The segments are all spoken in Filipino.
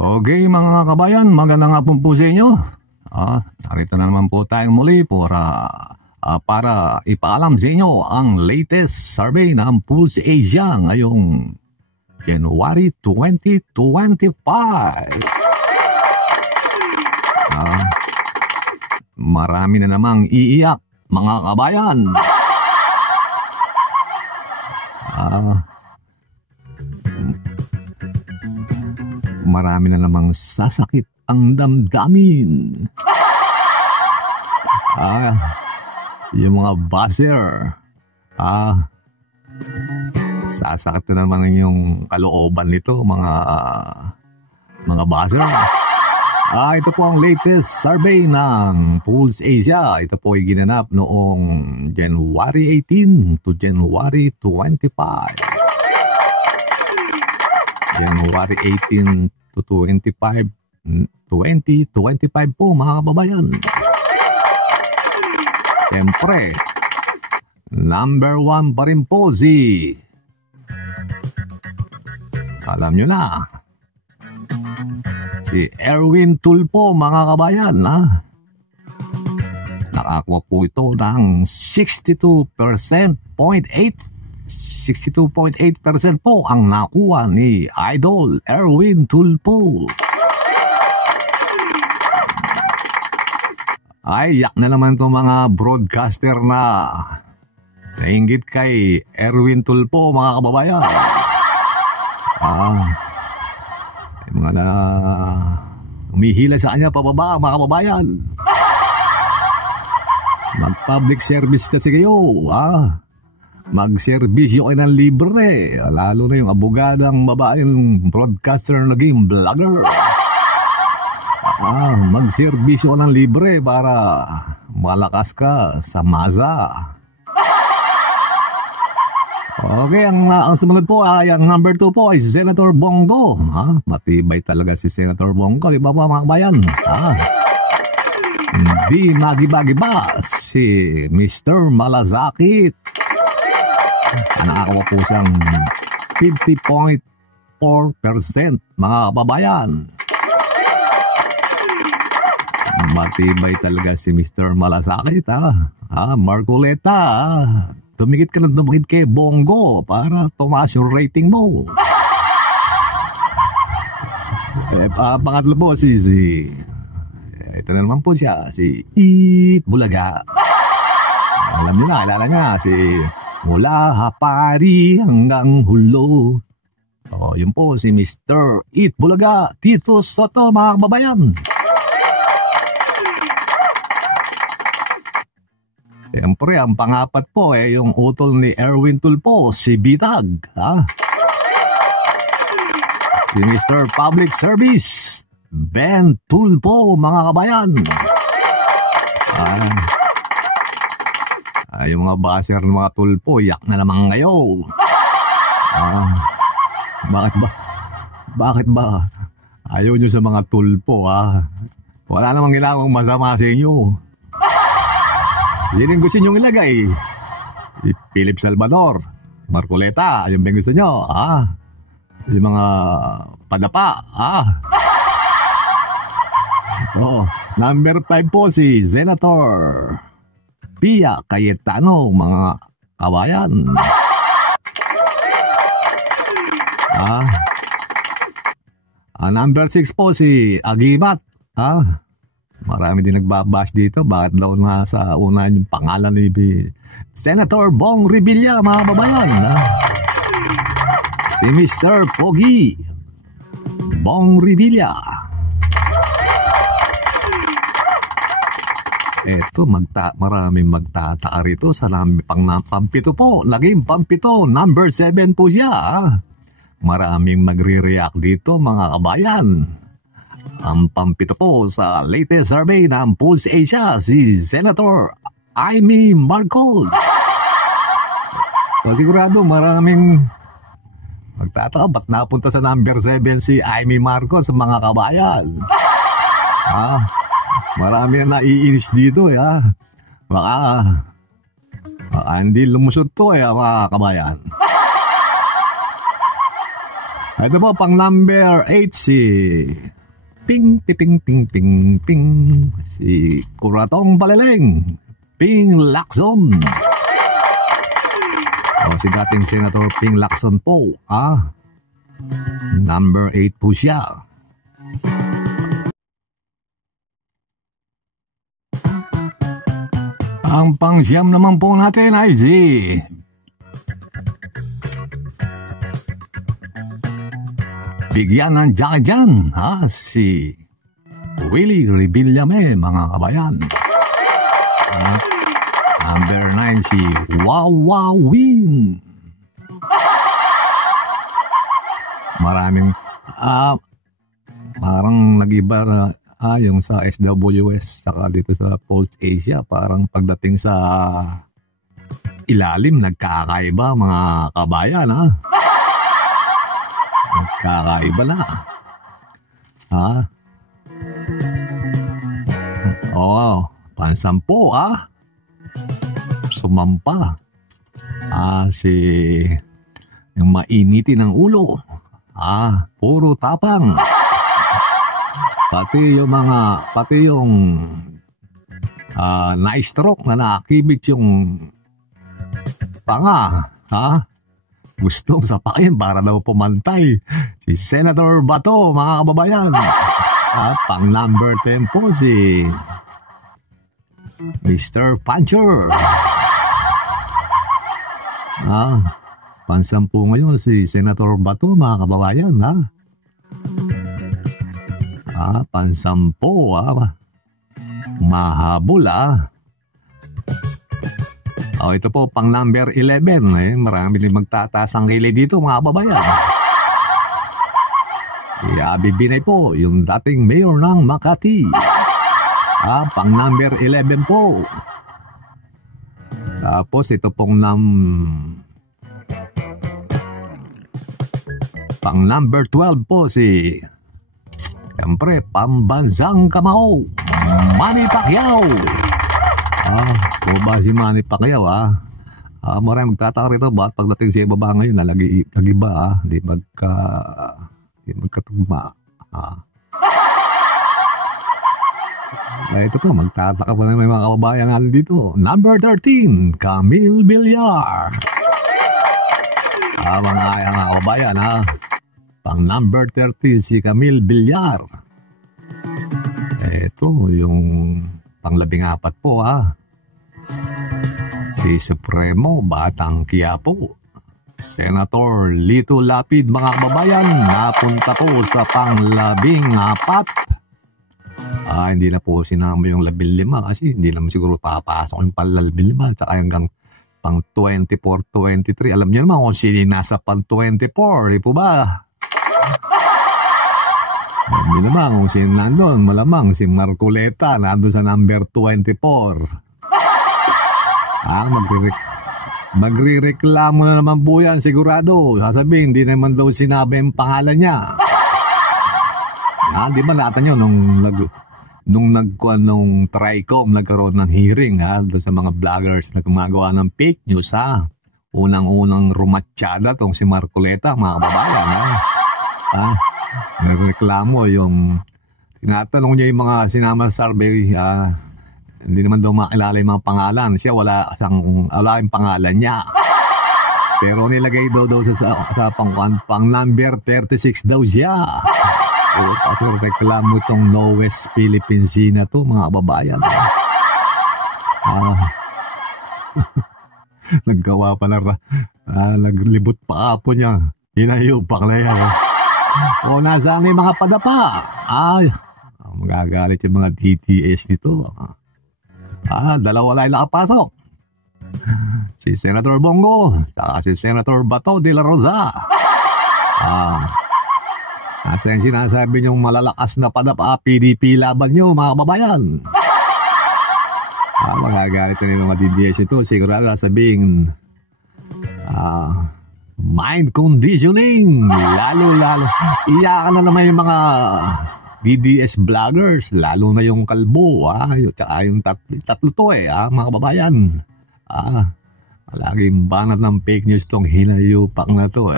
Okay mga kabayan, magandang hapon po sa inyo. Narito na naman po tayong muli para ipaalam sa inyo ang latest survey ng Pulse Asia ngayong January 2025. Marami na namang iiyak mga kabayan. Marami na namang sasakit ang damdamin. Yung mga buzzer. Sasakit na naman yung kalooban nito, mga buzzer. Ito po ang latest survey ng Pulse Asia. Ito po ay ginanap noong January 18 to January 25. January 18 to 25, 2025 po mga kababayan. Siyempre, number 1 pa rin po alam nyo na, si Erwin Tulfo mga kabayan. Nakakuha po ito ng 62.8% po ang nakuha ni Idol Erwin Tulfo. Ay, yak na naman itong mga broadcaster na nainggit kay Erwin Tulfo mga kababayan. Yung mga umihila sa kanya pababa mga kababayan. Mag-public service kasi kayo. Mag-serbisyo kayo ng libre. Lalo na yung abogadang babaeng broadcaster na naging vlogger. Mag-serbisyo ka ng libre para malakas ka sa masa. Okay, ang sumunod po ay ang number 2 po ay si Senator Bongo. Matibay talaga si Senator Bongo. Diba po mga kabayan? Hindi magiba-giba si Mr. Malazakit. Nakakawa po siyang 50.4% mga kababayan. Matibay talaga si Mr. Malasakit. Marcoleta, tumikit ka na tumikit kay Bongo para tumaas yung rating mo. Pangatlo po ito na naman po siya, si Eat Bulaga. Alam niyo na, alala niya, si mula hapari hanggang hulo. Yun po si Mr. Eat Bulaga, Tito Soto mga kababayan. Siyempre, ang pangapat po yung utol ni Erwin Tulfo, si Bitag. Si Mr. Public Service, Ben Tulfo mga kabayan. Yung mga baser ng mga Tulfo, yak na naman ngayon. Bakit ba ayaw nyo sa mga Tulfo? Wala namang ginawang masama sa inyo. Yan yung gusto nyo ilagay. Philip Salvador, Marcoleta, yung ba gusto nyo? Yung mga padapa. Number 5 po si Senator Pia Cayetano mga kabayan. Number 6 po si Agimat. Marami din nagbabash dito. Bakit daw nasa unahan yung pangalan ni Senator Bong Revilla mga kabayan. Si Mr. Pogi Bong Revilla. Eto, maraming magtataka rito sa pampito po. Laging pampito, number 7 po siya. Maraming magre-react dito mga kabayan. Ang pampito po sa latest survey ng Pulse Asia, si Senator Amy Marcos. Sigurado maraming magtataka, ba't napunta sa number 7 si Amy Marcos mga kabayan? Marami na naiinis dito. Baka hindi lumusot to mga kabayan. Ito po, pang number 8 si Ping, ping, ping, ping, ping. Si Kuratong Paleleng. Ping Lacson. O, si dating Senator Ping Lacson po. Number 8 po siya. Ang pang-siyam naman po natin ay si bigyan ng jacket dyan, si Willie Revillame, mga kabayan. Number 9, si Wawawin. Maraming, parang nag-iba na, yung sa SWS, saka dito sa Pulse Asia, parang pagdating sa ilalim, nagkakaiba, mga kabayan, Nagkakaiba na. Pansampo, Sumampa. Si yung mainitin ng ulo. Puro tapang. Pati yung na-stroke na nakakibit yung panga, gustong sapakin para daw pumantay si Senator Bato, mga kababayan. Pang number 10 po si Mr. Puncher. Pansampu ngayon si Senator Bato, mga kababayan. Pansampu, mahabol, ito po, pang number 11. Marami din magtataas ang kilay dito, mga kababayan. Abby Binay po, yung dating mayor ng Makati. Pang number 11 po. Tapos ito pong pang number 12 po si, siyempre, pambansang kamao, Manny Pacquiao. O ba si Manny Pacquiao, maraming magtataka rito, ba't pagdating sa ibaba ngayon, nag-iba, di magkatugma. Ito po, magtataka pa na may mga kababayan natin dito. Number 13, Camille Villar. Mga kababayan, pang number 13 si Camille Villar. Ito, yung pang 14 po, si Supremo Batang Quiapo, Senator Lito Lapid, mga kababayan, napunta po sa pang 14. Hindi na po sinama yung 15 kasi hindi naman siguro papasok yung pang 15 tsaka hanggang pang 24, 23. Alam niyo naman kung sino nasa pang 24, di po ba? Hindi naman kung sino nandun, malamang si Marcoleta nandun sa number 24. Magrireklamo na naman po yan, sigurado. Sasabihin, hindi naman daw sinabi ang pangalan niya. Di ba natin yun nung TRICOM nagkaroon ng hearing doon sa mga vloggers na gumagawa ng fake news, unang-unang rumatsyada tong si Marcoleta, mga kababayan. Nagreklamo yung tinatanong niya yung mga sinama sa survey, hindi naman daw makilala yung mga pangalan. Siya wala yung pangalan niya. Pero nilagay daw sa pang number 36 daw siya. Kasi reklamo itong No West Philippine Sea na to, mga kababayan. Naggawa pala, naglibot pa apo niya. Hinayupak na yan. Nasaan yung mga padapa? Magagalit yung mga DTS dito. Dalawa lang nakapasok. Si Senator Bongo, saka si Senator Bato de la Rosa. Nasa yung sinasabi niyong malalakas na padapa, PDP laban niyo, mga kababayan. Magagalit na yung mga DDS ito. Sigurado sabihin, mind conditioning. Lalo. Iyakan na naman yung mga DDS vloggers, lalo na yung kalbo, tsaka yung tatlo to, mga kababayan. Laging banat ng fake news tong hinayupak na to,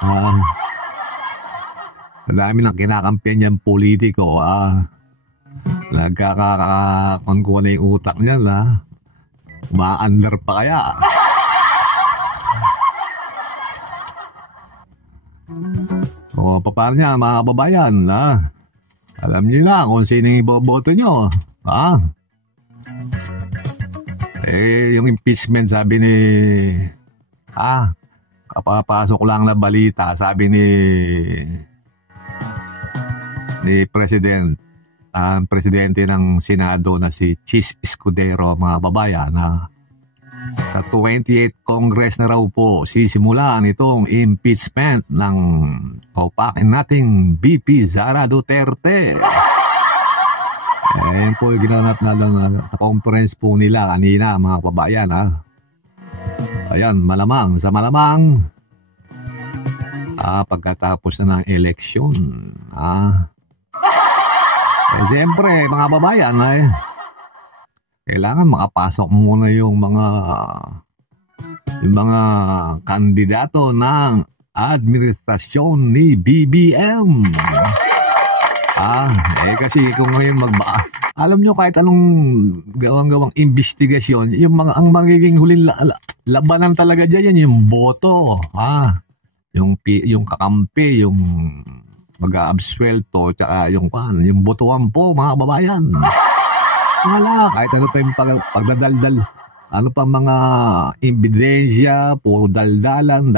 Ah, ang dami ng kinakampihan niyang politiko, nagkakakon na yung utak niya, ma-under pa kaya? O, paano niya, mga kababayan, alam niyo na kung sino yung iboboto niyo, yung impeachment, sabi kapapasok lang na balita, sabi ni ang presidente ng Senado na si Chis Escudero, mga babayan, sa 28th Congress na raw po sisimulan itong impeachment ng topakin nating VP Sara Duterte. Yan po yung ginanap na conference po nila kanina, mga kababayan. Ayan, malamang sa malamang pagkatapos na ng eleksyon. Siyempre, mga kababayan, kailangan makapasok muna yung mga kandidato ng administrasyon ni BBM. Kasi kung ngayon alam nyo, kahit anong gawang investigasyon, ang magiging huling labanan talaga dyan, yan yung boto. Yung kakampi, yung mag-aabswelto, tsaka yung botohan po, mga kababayan. Kahit ano pa yung pagdadaldal, ano pa mga ebidensya, puro daldalan,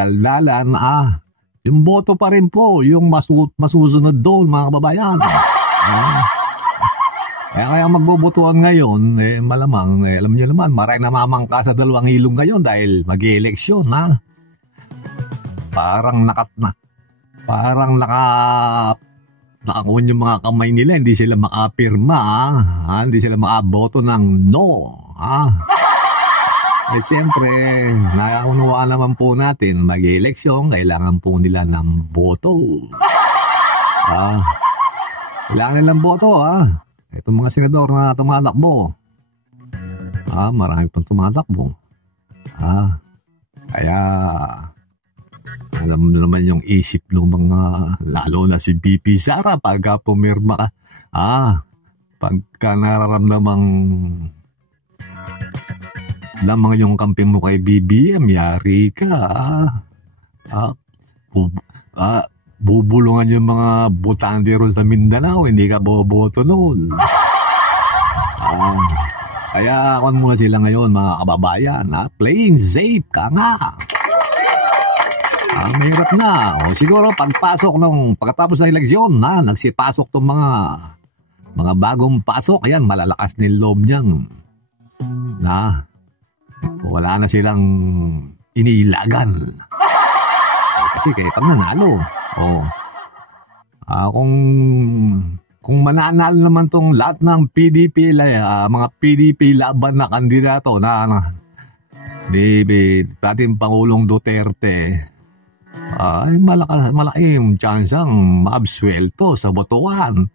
yung boto pa rin po, yung masusunod doon, mga kababayan. Kaya magbobotohan ngayon, malamang, alam niyo naman, maray namamangka sa 2 ilong ngayon dahil mag-i-eleksyon, Parang nakakuha yung mga kamay nila, hindi sila makapirma, hindi sila makaboto ng no, siyempre, nakaunawa naman po natin, mag-eleksyon, kailangan po nila ng boto. Kailangan nilang boto, Itong mga senador na tumatakbo, marami pang tumatakbo. Kaya, alam mo naman yung isip ng mga, lalo na si BP Sara, pagka pumirma ka, pagka nararamdamang lamang yung kampi mo kay BBM, yari ka, bubulungan yung mga botante ron sa Mindanao, hindi ka boboto noon. Kaya ako muna sila ngayon, mga kababayan, playing safe ka nga. Mahirap na. Siguro pagkatapos ng eleksyon, nagsipasok tong mga bagong pasok, ayan, malalakas na yung loob niyan. Wala na silang iniilagan. Kasi pag nanalo, kung mananalo naman tong lahat ng PDP, mga PDP laban na kandidato ni dating Pangulong Duterte, ay malaking chance ang maabswelto sa botohan.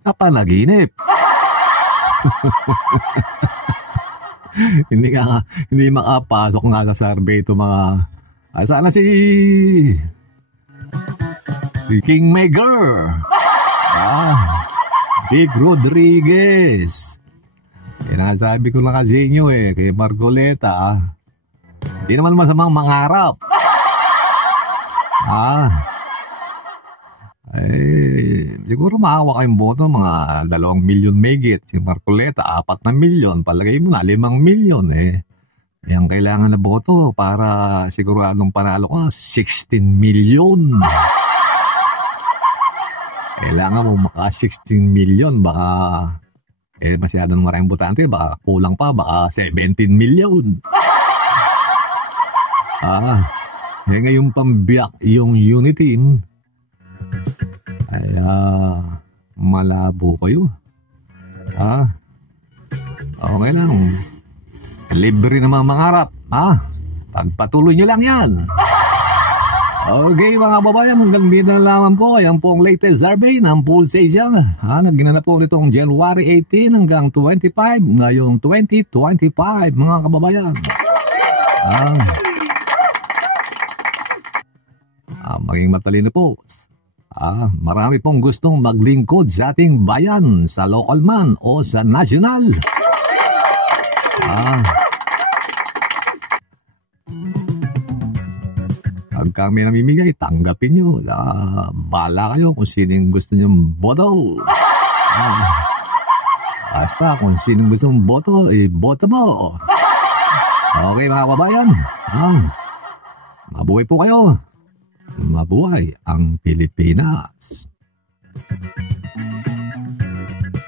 Napanaginip. hindi makapasok nga sa survey ito mga sana si Kingmaker, Big Rodriguez. Sinasabi ko na kasi inyo kay Marcoleta, hindi naman masamang mangarap. Siguro maawa kayong boto, mga 2 milyon megit. Si Marcoleta, 4 na milyon. Palagay mo na, 5 milyon Yung kailangan na boto para siguradong panalo ka, 16 milyon. Kailangan mo maka 16 milyon, baka masyadong maraming botante, baka kulang pa, baka 17 milyon. Ngayon pambiyak yung unity team. Kaya malabo kayo. Okay lang. Libre naman mangarap. Pagpatuloy nyo lang yan. Okay mga babayan, hanggang dito na lamang po. Ayan po ang latest survey ng Pulsation. Ginanap po nitong January 18 hanggang 25. Ngayong 2025 mga kababayan. maging matalino po. Marami pong gustong maglingkod sa ating bayan, sa local man o sa national. Pag kami namimigay, tanggapin nyo. Bala kayo kung sinong gusto nyo boto. Basta kung sinong gusto mong boto, boto mo. Okay mga kababayan, mabuhay po kayo. Mabuhay ang Pilipinas.